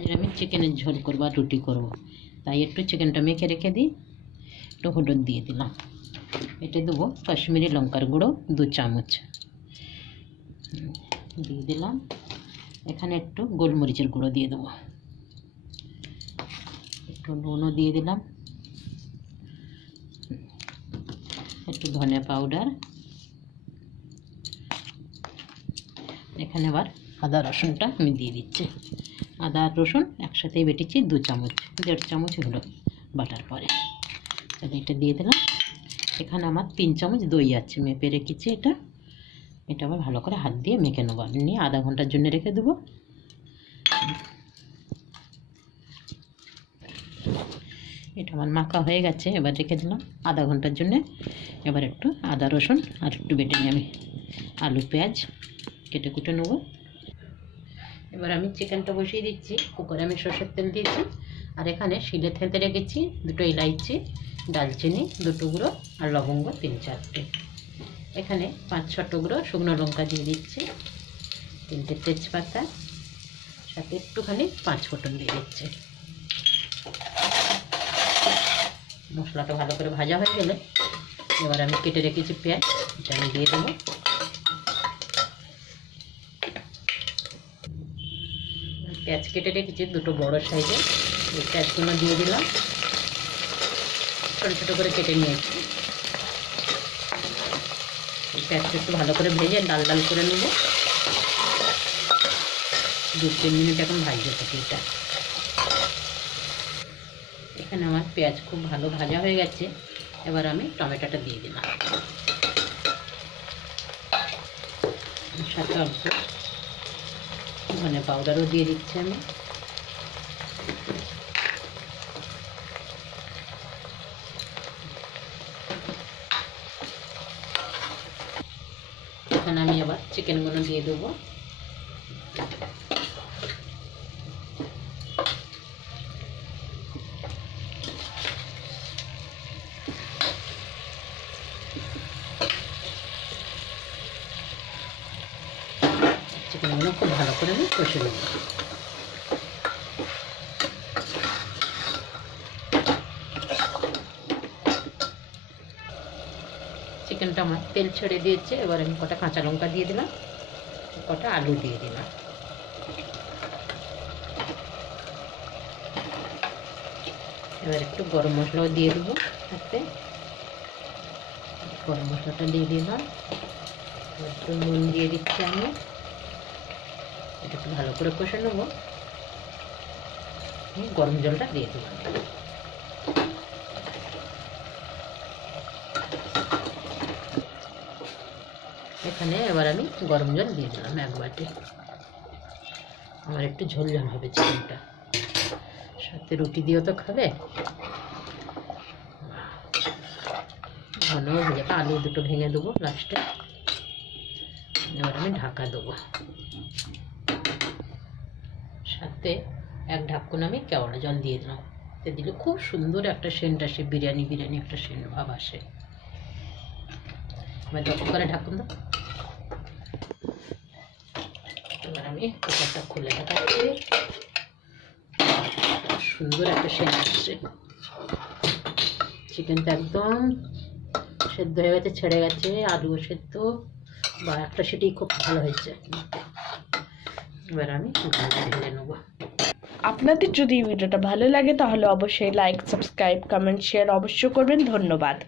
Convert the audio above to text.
আজ আমি চিকেনের ঝোল করবো আর রুটি করব, তাই একটু চিকেনটা মেখে রেখে দিই। একটু হলুদ দিয়ে দিলাম, এটা দেবো কাশ্মীরি লঙ্কার গুঁড়ো 2 চামচ দিয়ে দিলাম। এখানে একটু গোলমরিচের গুঁড়ো দিয়ে দেবো, একটু নুনও দিয়ে দিলাম, একটু ধনে পাউডার। এখানে আবার আদা রসুনটা আমি দিয়ে দিচ্ছি। আদা আর রসুন একসাথেই বেটেছি 2 চামচ, 1.5 চামচ হলো বাটার পরে। তাহলে এটা দিয়ে দিলাম। এখানে আমার 3 চামচ দই আছে, মেপে রেখেছি। এটা আবার ভালো করে হাত দিয়ে মেখে নেবো। আমি নিয়ে আধা ঘন্টার জন্য রেখে দেবো। এটা আমার মাখা হয়ে গেছে, এবার রেখে দিলাম আধা ঘন্টার জন্যে। এবার একটু আদা রসুন আর একটু বেটে নিয়ে আমি আলু পেঁয়াজ কেটে কুটে নেবো। এবার আমি চিকেনটা বসিয়ে দিচ্ছি। কুকারে আমি সরষের তেল দিয়েছি, আর এখানে শিলে থেঁতে রেখেছি 2 ইলাইচি, দালচিনি 2 টুকরো, আর লবঙ্গ 3-4টে। এখানে 5-6 টুকরো শুকনো লঙ্কা দিয়ে দিচ্ছি, 3টে তেজপাতা, সাথে একটুখানি 5 ফোঁটন দিয়ে দিচ্ছি। মশলাটা ভালো করে ভাজা হয়ে গেলে এবার আমি কেটে রেখেছি পেঁয়াজ, এটা আমি দিয়ে দেবো। পেঁয়াজ কেটে রেখেছি 2 বড় সাইজের, এই পেঁয়াজগুলো দিয়ে দিলাম। ছোটো ছোটো করে কেটে নিয়েছি। এই পেঁয়াজটা একটু ভালো করে ভেজে লাল লাল করে নেব। 2-3 মিনিট এখন ভাজতে থাকি এটা। এখানে আমার পেঁয়াজ খুব ভালো ভাজা হয়ে গেছে। এবার আমি টমেটোটা দিয়ে দিলাম, সাথে অল্প ধনে পাউডারও দিয়ে দিচ্ছি আমি। এখানে আমি আবার চিকেনগুলো দিয়ে দেবো। চিকেনগুলো খুব ভালো করে আমি কষে নেব। চিকেনটা আমার তেল ছেড়ে দিয়েছে। এবার আমি কটা কাঁচা লঙ্কা দিয়ে দিলাম, কটা আলু দিয়ে দিলাম। এবার একটু গরম মশলাও দিয়ে দেবো সাথে। গরম মশলাটা দিয়ে দিলাম, একটু নুন দিয়ে দিচ্ছি আমি। এটা একটু ভালো করে কষে নেবো। গরম জলটা দিয়ে দেবো। এখানে এবার আমি গরম জল দিয়ে দিলাম 1 বাটি। আমার একটু ঝোল ঝোল হবে চিকেনটা, সাথে রুটি দিয়েও তো খাবে। ঘন হয়ে যাবে। আলু 2টো ভেঙে দেবো লাস্টে। এবার আমি ঢাকা দেবো, সাথে 1 ঢাকন আমি কেওড়া জল দিয়ে দিলাম। এতে দিলে খুব সুন্দর একটা সেন্ট আসে, বিরিয়ানি একটা সেন্ট ভাব আসে। এবার যত করে ঢাকুন দাও। এবার আমি কুকারটা খুলে দেখাচ্ছি। সুন্দর একটা সেন্ট আসছে। চিকেনটা একদম সেদ্ধ হয়ে গেছে, ছেড়ে গেছে। আলুও সেদ্ধ, বা একটা সেটাই খুব ভালো হয়েছে। এবার আমি ভেজে নেবো। আপনাদের যদি এই ভিডিওটা ভালো লাগে তাহলে অবশ্যই লাইক, সাবস্ক্রাইব, কমেন্ট, শেয়ার অবশ্যই করবেন। ধন্যবাদ।